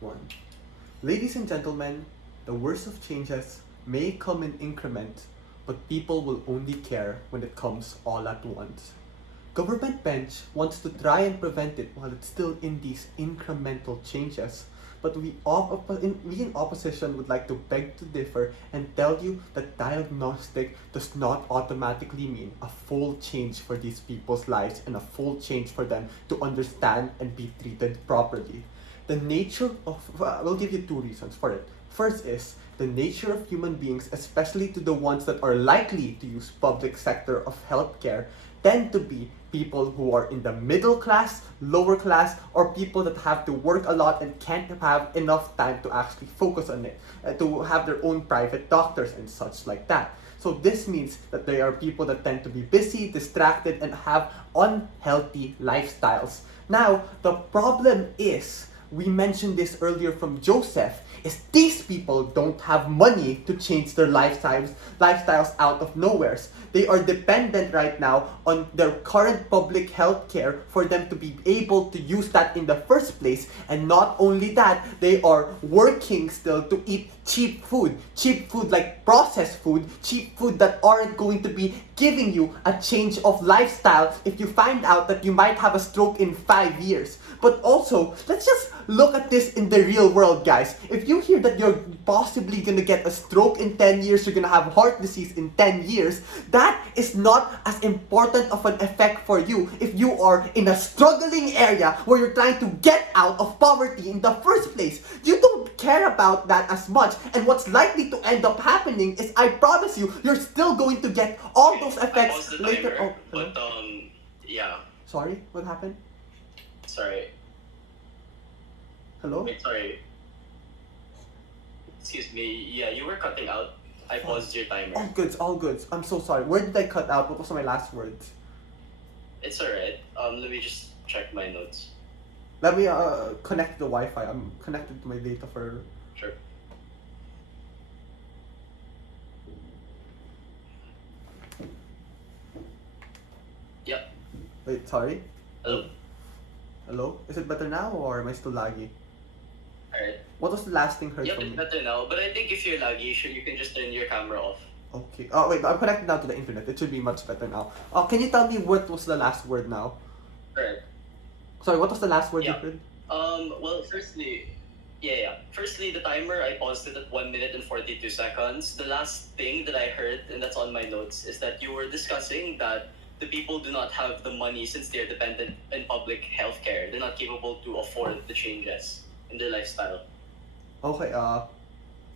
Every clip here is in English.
One. Ladies and gentlemen, the worst of changes may come in increments, but people will only care when it comes all at once. Government bench wants to try and prevent it while it's still in these incremental changes. But we in opposition would like to beg to differ and tell you that diagnostic does not automatically mean a full change for these people's lives and a full change for them to understand and be treated properly. The nature of, we'll give you two reasons for it. First is the nature of human beings, especially to the ones that are likely to use public sector of healthcare, tend to be people who are in the middle class, lower class, or people that have to work a lot and can't have enough time to actually focus on it, to have their own private doctors and such like that. So this means that they are people that tend to be busy, distracted, and have unhealthy lifestyles. Now, the problem is, we mentioned this earlier from Joseph, is these people don't have money to change their lifestyles out of nowhere. They are dependent right now on their current public health care for them to be able to use that in the first place. And not only that, they are working still to eat cheap food like processed food, cheap food that aren't going to be giving you a change of lifestyle if you find out that you might have a stroke in 5 years. But also, let's just look at this in the real world, guys. If you hear that you're possibly gonna get a stroke in 10 years, you're gonna have heart disease in 10 years, that is not as important of an effect for you if you are in a struggling area where you're trying to get out of poverty in the first place. You don't care about that as much, and what's likely to end up happening is, I promise you, you're still going to get all those effects later. Timer, but yeah. Sorry, what happened? Sorry. Hello? Wait, sorry. Excuse me. Yeah, you were cutting out. I paused your timer. All good. I'm so sorry. Where did I cut out? What was my last words? It's alright. Let me just check my notes. Let me connect the Wi-Fi. I'm connected to my data for... Sure. Yep. Wait, sorry? Hello? Hello? Is it better now or am I still laggy? Alright. What was the last thing heard Yep, from it's me? better now. But I think if you're laggy, you can just turn your camera off. Okay. Oh, wait. I'm connected now to the internet. It should be much better now. Can you tell me what was the last word now? Correct. Sorry, what was the last word you Yeah. heard? Well, firstly, Firstly, the timer, I paused it at 1 minute and 42 seconds. The last thing that I heard, and that's on my notes, is that you were discussing that the people do not have the money since they're dependent in public healthcare. They're not capable to afford the changes in their lifestyle. Okay,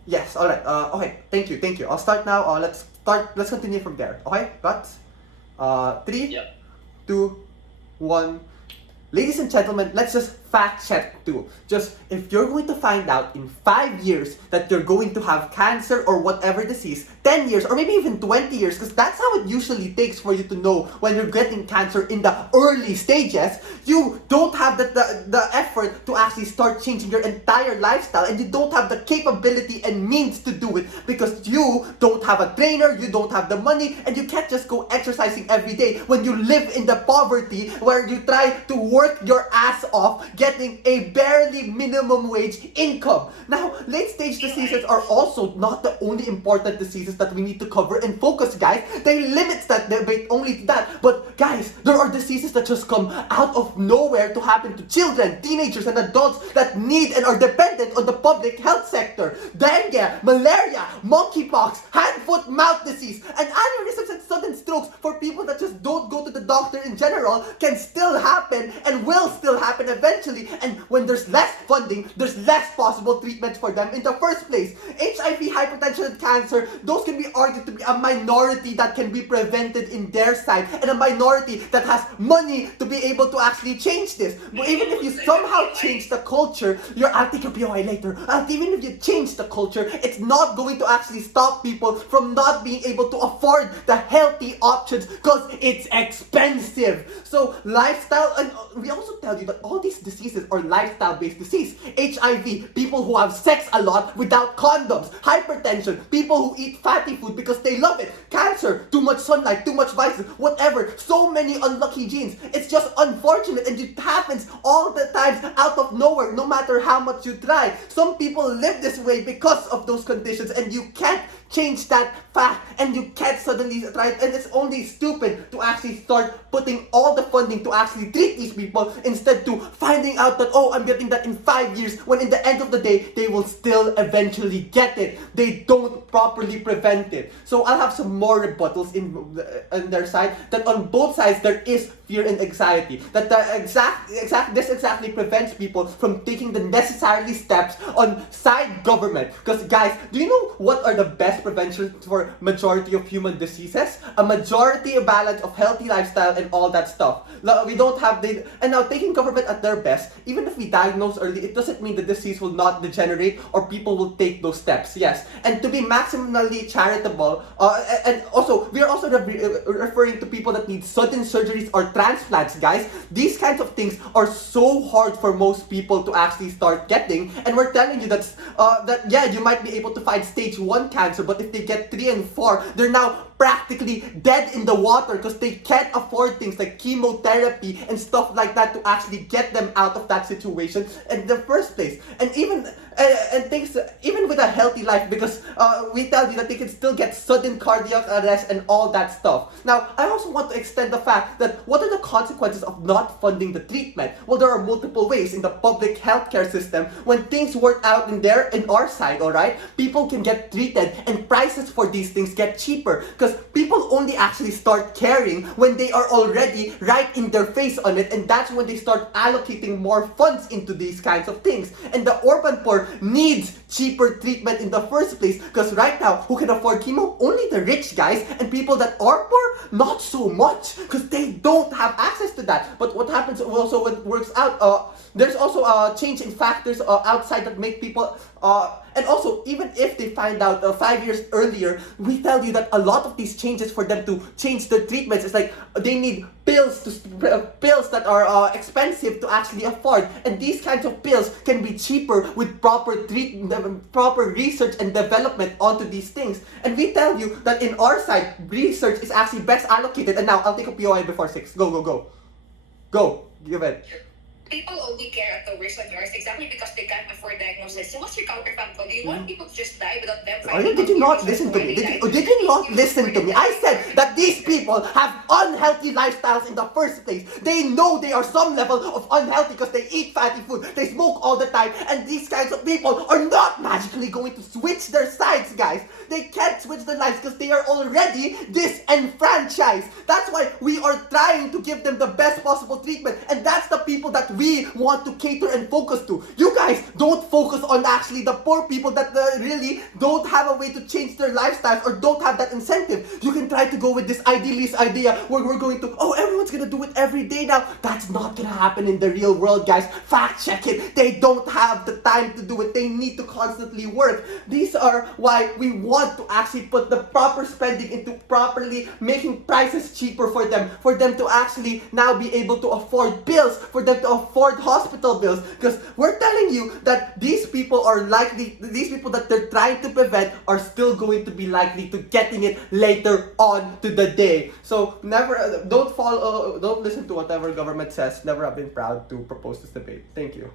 yes, alright. Okay, thank you. I'll start now. Let's continue from there. Okay, got? 3, Yep. 2, 1. Ladies and gentlemen, let's just fact check too. Just, if you're going to find out in 5 years that you're going to have cancer or whatever disease, 10 years or maybe even 20 years, because that's how it usually takes for you to know when you're getting cancer in the early stages, you don't have the effort to actually start changing your entire lifestyle, and you don't have the capability and means to do it because you don't have a trainer, you don't have the money, and you can't just go exercising every day when you live in the poverty where you try to work your ass off getting a barely minimum wage income. Now, late stage diseases are also not the only important diseases that we need to cover and focus, guys. They limit that debate only to that. But guys, there are diseases that just come out of nowhere to happen to children, teenagers, and adults that need and are dependent on the public health sector. Dengue, malaria, monkeypox, hand, foot, mouth disease, and aneurysms and sudden strokes for people that just don't go to the doctor in general can still happen and will still happen eventually. And when there's less funding, there's less possible treatment for them in the first place. HIV, hypertension, and cancer, those can be argued to be a minority that can be prevented in their side, and a minority that has money to be able to actually change this. But even if you somehow change the culture, I'll take your POI later. Even if you change the culture, it's not going to actually stop people from not being able to afford the healthy options because it's expensive. expensive. So lifestyle, and we also tell you that all these diseases are lifestyle-based disease. HIV, people who have sex a lot without condoms. Hypertension, people who eat fatty food because they love it. Cancer, too much sunlight, too much vices, whatever. So many unlucky genes. It's just unfortunate, and it happens all the times out of nowhere, no matter how much you try. Some people live this way because of those conditions, and you can't change that fact, and you can't suddenly try it. And it's only stupid to actually start putting all the funding to actually treat these people instead to finding out that, oh, I'm getting that in 5 years, when in the end of the day they will still eventually get it. They don't properly prevent it. So I'll have some more rebuttals on their side, that on both sides there is fear and anxiety, that this exactly prevents people from taking the necessary steps on side government. Because guys, do you know what are the best prevention for majority of human diseases? A majority balance of healthy lifestyle and all that stuff. We don't have and now taking government at their best, even if we diagnose early, it doesn't mean the disease will not degenerate or people will take those steps. Yes, and to be maximally charitable, and also we are also referring to people that need sudden surgeries or transplants, guys. These kinds of things are so hard for most people to actually start getting, and we're telling you that yeah, you might be able to find stage 1 cancer, but if they get 3 and 4, they're now practically dead in the water because they can't afford things like chemotherapy and stuff like that to actually get them out of that situation in the first place. And even things, even with a healthy life, because we tell you that they can still get sudden cardiac arrest and all that stuff. Now, I also want to extend the fact that what are the consequences of not funding the treatment? Well, there are multiple ways in the public healthcare system. When things work out in our side, alright, people can get treated and prices for these things get cheaper, because people only actually start caring when they are already right in their face on it, and that's when they start allocating more funds into these kinds of things. And the urban poor needs cheaper treatment in the first place, because right now, who can afford chemo? Only the rich guys, and people that are poor, not so much, because they don't have access to that. But what happens also when it works out, there's also a change in factors outside that make people, and also even if they find out 5 years earlier, we tell you that a lot of these changes for them to change their treatments, it's like they need pills that are expensive to actually afford, and these kinds of pills can be cheaper with proper research and development onto these things. And we tell you that in our side, research is actually best allocated. And now I'll take a POI before 6. Go, give it. People only care at the worst of yours exactly because they can't afford diagnosis. So what's your counterfactual? Do you want people to just die without them finding out? Did you not listen to me? Did you not listen to me? I said that these people have unhealthy lifestyles in the first place. They know they are some level of unhealthy because they eat fatty food, they smoke all the time, and these kinds of people are not magically going to switch their sides, guys. They can't switch their lives because they are already disenfranchised. That's why we are trying to give them the best possible treatment, and that's the people that we want to cater and focus to. You guys don't focus on actually the poor people that really don't have a way to change their lifestyles or don't have that incentive. You can try to go with this idealist idea where we're going to, oh, everyone's gonna do it every day now. That's not gonna happen in the real world, guys. Fact check it. They don't have the time to do it. They need to constantly work. These are why we want to actually put the proper spending into properly making prices cheaper for them to actually now be able to afford bills, for them to afford hospital bills, because we're telling you that these people that they're trying to prevent are still going to be likely to getting it later on to the day. So don't listen to whatever government says. Never have been proud to propose this debate. Thank you.